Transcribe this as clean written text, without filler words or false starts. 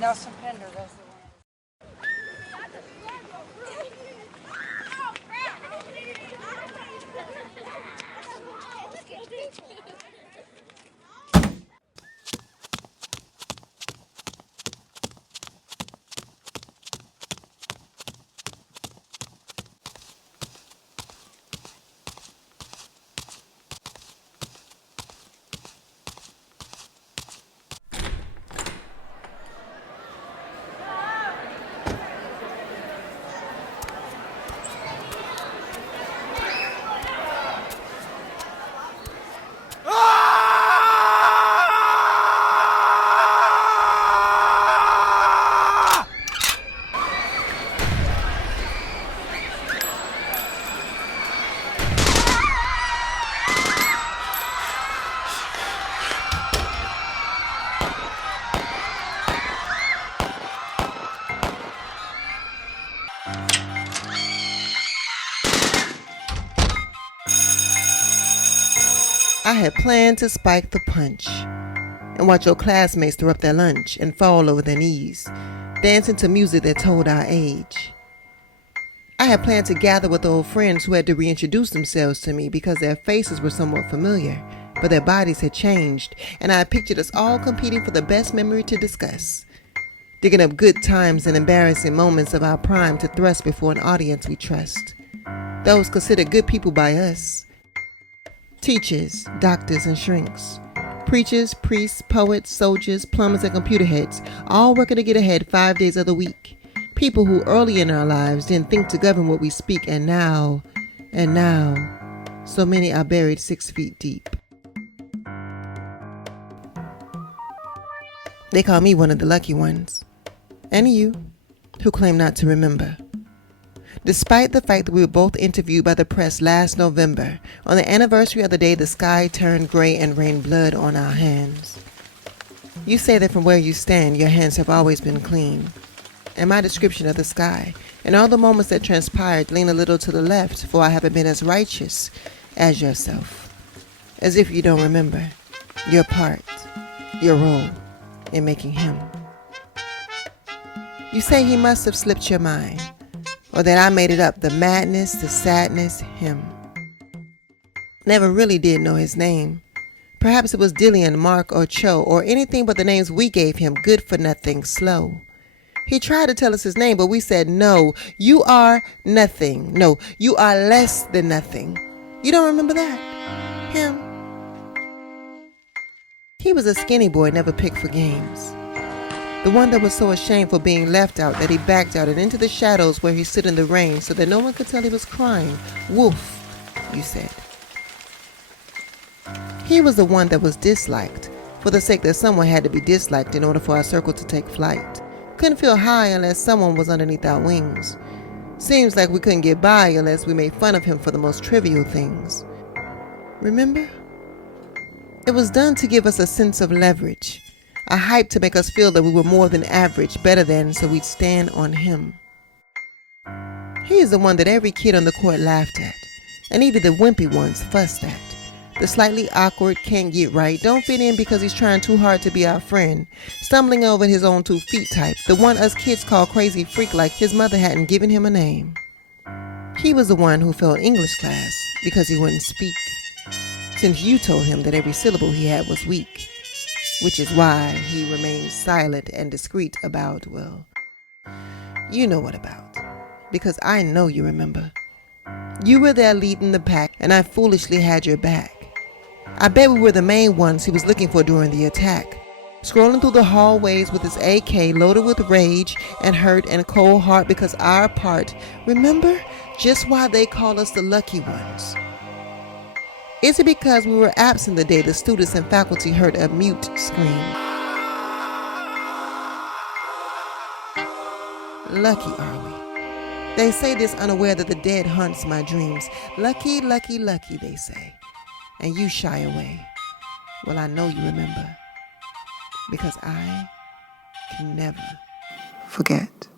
Nelson Pender, that's the one. I had planned to spike the punch and watch your classmates throw up their lunch and fall over their knees, dancing to music that told our age. I had planned to gather with old friends who had to reintroduce themselves to me because their faces were somewhat familiar, but their bodies had changed, and I had pictured us all competing for the best memory to discuss, digging up good times and embarrassing moments of our prime to thrust before an audience we trust. Those considered good people by us. Teachers, doctors, and shrinks. Preachers, priests, poets, soldiers, plumbers, and computer heads, all working to get ahead 5 days of the week. People who early in our lives didn't think to govern what we speak, and now, so many are buried 6 feet deep. They call me one of the lucky ones. And you, who claim not to remember. Despite the fact that we were both interviewed by the press last November, on the anniversary of the day the sky turned gray and rained blood on our hands. You say that from where you stand, your hands have always been clean. And my description of the sky, and all the moments that transpired, lean a little to the left, for I haven't been as righteous as yourself. As if you don't remember your part, your role in making him. You say he must have slipped your mind, or that I made it up, the madness, the sadness, him. Never really did know his name. Perhaps it was Dillian, Mark, or Cho, or anything but the names we gave him, good for nothing, slow. He tried to tell us his name, but we said, no, you are nothing. No, you are less than nothing. You don't remember that? Him. He was a skinny boy, never picked for games. The one that was so ashamed for being left out that he backed out and into the shadows where he stood in the rain so that no one could tell he was crying. Wolf, you said. He was the one that was disliked, for the sake that someone had to be disliked in order for our circle to take flight. Couldn't feel high unless someone was underneath our wings. Seems like we couldn't get by unless we made fun of him for the most trivial things. Remember? It was done to give us a sense of leverage. A hype to make us feel that we were more than average, better than, so we'd stand on him. He is the one that every kid on the court laughed at, and even the wimpy ones fussed at. The slightly awkward, can't get right, don't fit in because he's trying too hard to be our friend, stumbling over his own 2 feet type, the one us kids call crazy freak like his mother hadn't given him a name. He was the one who failed English class because he wouldn't speak, since you told him that every syllable he had was weak. Which is why he remained silent and discreet about, well, you know what about. Because I know you remember. You were there leading the pack, and I foolishly had your back. I bet we were the main ones he was looking for during the attack. Scrolling through the hallways with his AK loaded with rage and hurt and cold heart because our part, remember just why they call us the lucky ones. Is it because we were absent the day the students and faculty heard a mute scream? Lucky are we? They say this unaware that the dead haunts my dreams. Lucky, lucky, lucky, they say. And you shy away. Well, I know you remember. Because I can never forget.